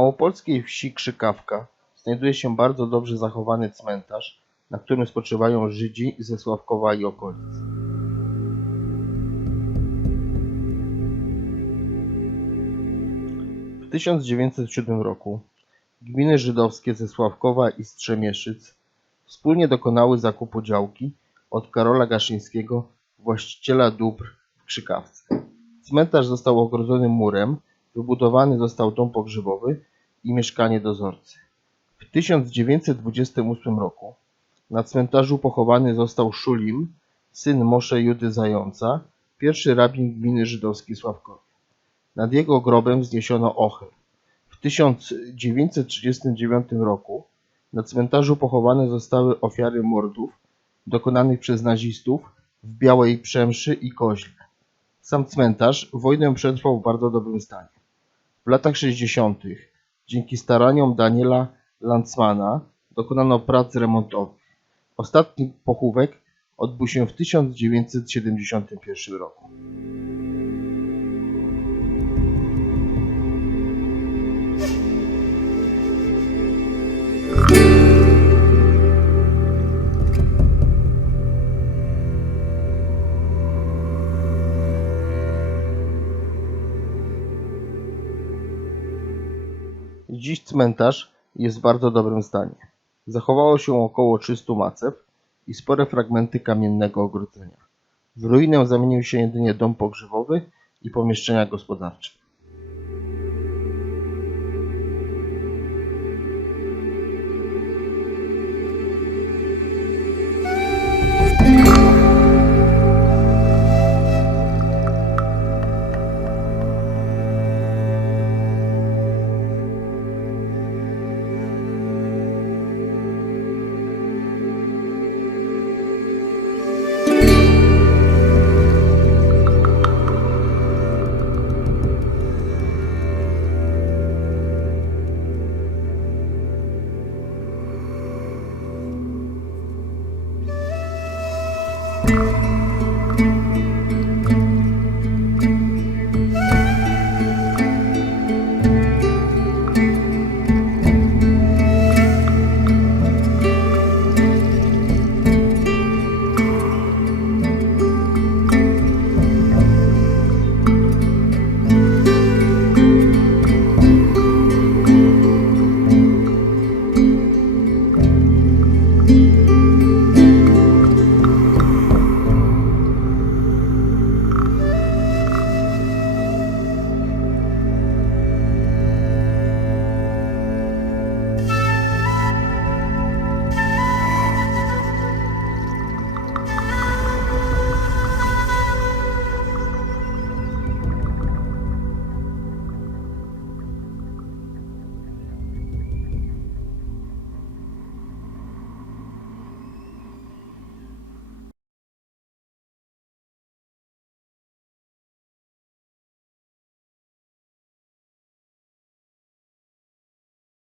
wielkopolskiej wsi Krzykawka znajduje się bardzo dobrze zachowany cmentarz, na którym spoczywają Żydzi ze Sławkowa i okolic. W 1907 roku gminy żydowskie ze Sławkowa i Strzemieszyc wspólnie dokonały zakupu działki od Karola Gaszyńskiego, właściciela dóbr w Krzykawce. Cmentarz został ogrodzony murem, wybudowany został dom pogrzebowy i mieszkanie dozorcy. W 1928 roku na cmentarzu pochowany został Szulim, syn Mosze Judy Zająca, pierwszy rabin gminy żydowskiej Sławkowie. Nad jego grobem wzniesiono ochyl. W 1939 roku na cmentarzu pochowane zostały ofiary mordów dokonanych przez nazistów w Białej Przemszy i Koźle. Sam cmentarz wojnę przetrwał w bardzo dobrym stanie. W latach 60. dzięki staraniom Daniela Landsmana dokonano prac remontowych. Ostatni pochówek odbył się w 1971 roku. Dziś cmentarz jest w bardzo dobrym stanie. Zachowało się około 300 macew i spore fragmenty kamiennego ogrodzenia. W ruinę zamienił się jedynie dom pogrzebowy i pomieszczenia gospodarcze.